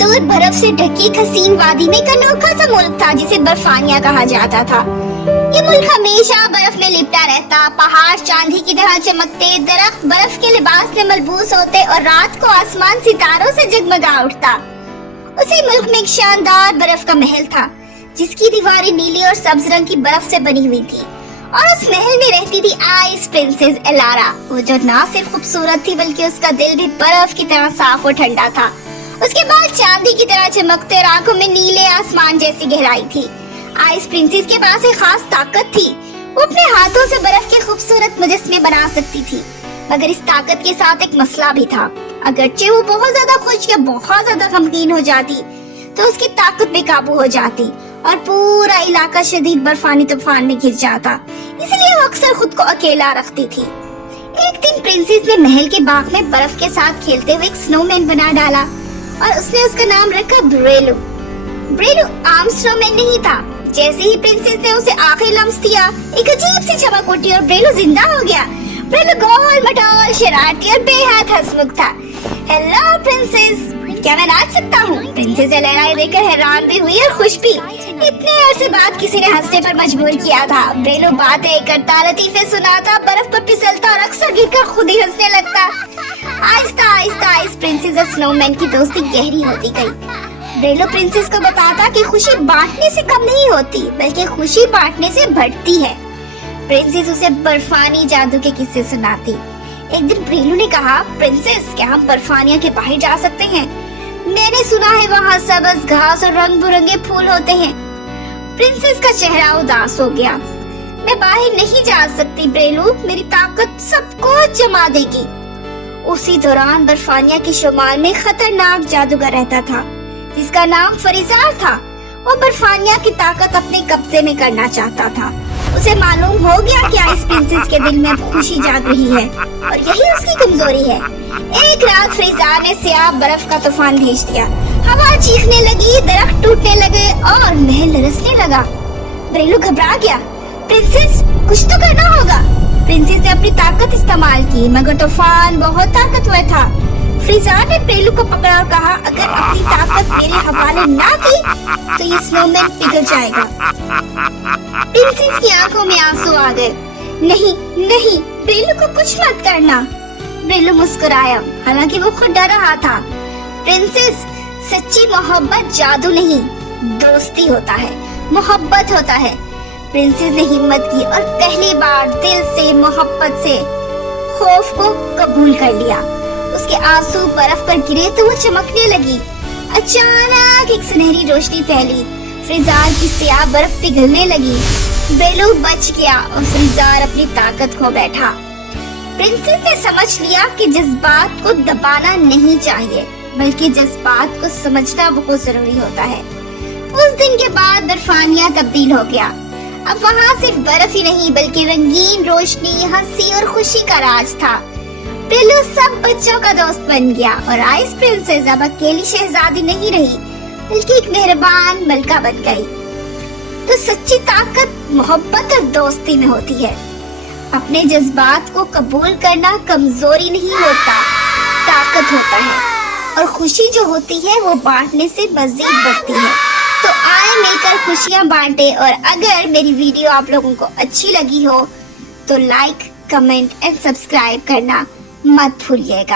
دور برف سے ڈھکی ایک حسین وادی میں ایک انوکھا سا ملک تھا جسے برفانیہ کہا جاتا تھا۔ یہ ملک ہمیشہ برف میں لپٹا رہتا، پہاڑ چاندی کی طرح چمکتے، درخت برف کے لباس میں ملبوس ہوتے اور رات کو آسمان ستاروں سے جگمگا اٹھتا۔ اسی ملک میں ایک شاندار برف کا محل تھا جس کی دیواریں نیلی اور سبز رنگ کی برف سے بنی ہوئی تھی، اور اس محل میں رہتی تھی آئس پرنسس الارا، وہ جو نہ صرف خوبصورت تھی بلکہ اس کا دل بھی برف کی طرح صاف اور ٹھنڈا تھا۔ اس کے بال چاندی کی طرح چمکتے اور آنکھوں میں نیلے آسمان جیسی گہرائی تھی۔ آئس پرنسس کے پاس ایک خاص طاقت تھی، وہ اپنے ہاتھوں سے برف کے خوبصورت مجسمے بنا سکتی تھی، مگر اس طاقت کے ساتھ ایک مسئلہ بھی تھا۔ اگرچہ وہ بہت زیادہ خوش یا بہت زیادہ غمگین ہو جاتی تو اس کی طاقت بے قابو ہو جاتی اور پورا علاقہ شدید برفانی طوفان میں گر جاتا، اس لیے وہ اکثر خود کو اکیلا رکھتی تھی۔ ایک دن پرنسس نے محل کے باغ میں برف کے ساتھ کھیلتے ہوئے ایک سنو مین بنا ڈالا اور اس نے اس کا نام رکھا بریلو۔ بریلو عام سنو مین نہیں تھا۔ جیسے ہی پرنسس نے اسے آخری لمس دیا، ایک عجیب سی چمک اٹھی اور بریلو زندہ ہو گیا۔ بریلو گول مٹول، شرارتی اور بے حد ہنسمکھ تھا۔ ہیلو پرنسس، کیا میں ناچ سکتا ہوں؟ پرنسس الارا یہ دیکھ کر حیران بھی ہوئی اور خوش بھی۔ اتنے عرصے بعد کسی نے ہنسنے پر مجبور کیا تھا۔ بریلو باتیں کرتا، لطیفے سناتا، برف پر پھسلتا اور اکثر گر کر خود ہی ہنسنے لگتا۔ آہستہ آہستہ آئس پرنسس اور سنو مین کی دوستی گہری ہوتی گئی۔ بریلو پرنسس کو بتاتا کہ خوشی بانٹنے سے کم نہیں ہوتی بلکہ خوشی بانٹنے سے بڑھتی ہے۔ پرنسس اسے برفانی جادو کے قصے سناتی۔ ایک دن بریلو نے کہا، پرنسس کیا ہم برفانیہ کے باہر جا سکتے ہیں؟ میں نے سنا ہے وہاں سبز گھاس اور رنگ برنگے پھول ہوتے ہیں۔ پرنسس کا چہرہ اداس ہو گیا۔ میں باہر نہیں جا سکتی بریلو، میری طاقت سب کو جما دے گی۔ اسی دوران برفانیہ کے شمال میں خطرناک جادوگر رہتا تھا جس کا نام فریزار تھا۔ وہ برفانیہ کی طاقت اپنے قبضے میں کرنا چاہتا تھا۔ اسے معلوم ہو گیا کہ آئس پرنسس کے دل میں خوشی جاگ رہی ہے اور یہی اس کی کمزوری ہے۔ ایک رات فریزار نے سیاہ برف کا طوفان بھیج دیا۔ ہوا چیخنے لگی، درخت ٹوٹنے لگے اور محل لرزنے لگا۔ بریلو گھبرا گیا۔ پرنسس کچھ تو کرنا ہوگا۔ پرنسس نے اپنی طاقت استعمال کی مگر طوفان بہت طاقتور تھا۔ فریزار نے بریلو کو پکڑا اور کہا، اگر اپنی طاقت میرے حوالے نہ کی تو یہ سنو مین پگھل جائے گا۔ پرنسس کی آنکھوں میں آنسو آ گئے۔ نہیں نہیں، بریلو کو کچھ مت کرنا۔ بریلو مسکرایا، حالانکہ وہ خود ڈر رہا تھا۔ پرنسس، سچی محبت جادو نہیں، دوستی ہوتا ہے، محبت ہوتا ہے۔ پرنسس نے ہمت کی اور پہلی بار دل سے محبت سے خوف کو قبول کر لیا۔ اس کے آنسو برف پر گرے تو وہ چمکنے لگی۔ اچانک ایک سنہری روشنی پھیلی، فریزار کی سیاہ برف پگھلنے لگی۔ بریلو بچ گیا اور فریزار اپنی طاقت کھو بیٹھا۔ پرنسس نے سمجھ لیا کہ جذبات کو دبانا نہیں چاہیے بلکہ جذبات کو سمجھنا بہت ضروری ہوتا ہے۔ اس دن کے بعد برفانیہ تبدیل ہو گیا۔ اب وہاں صرف برف ہی نہیں بلکہ رنگین روشنی، ہنسی اور خوشی کا راج تھا۔ بریلو سب بچوں کا دوست بن گیا اور آئس پرنسس اب اکیلی شہزادی نہیں رہی بلکہ ایک مہربان ملکہ بن گئی۔ تو سچی طاقت محبت اور دوستی میں ہوتی ہے۔ اپنے جذبات کو قبول کرنا کمزوری نہیں ہوتا، طاقت ہوتا ہے، اور خوشی جو ہوتی ہے وہ بانٹنے سے مزید بڑھتی ہے۔ تو آئے مل کر خوشیاں بانٹے، اور اگر میری ویڈیو آپ لوگوں کو اچھی لگی ہو تو لائک، کمنٹ اینڈ سبسکرائب کرنا مت بھولیے گا۔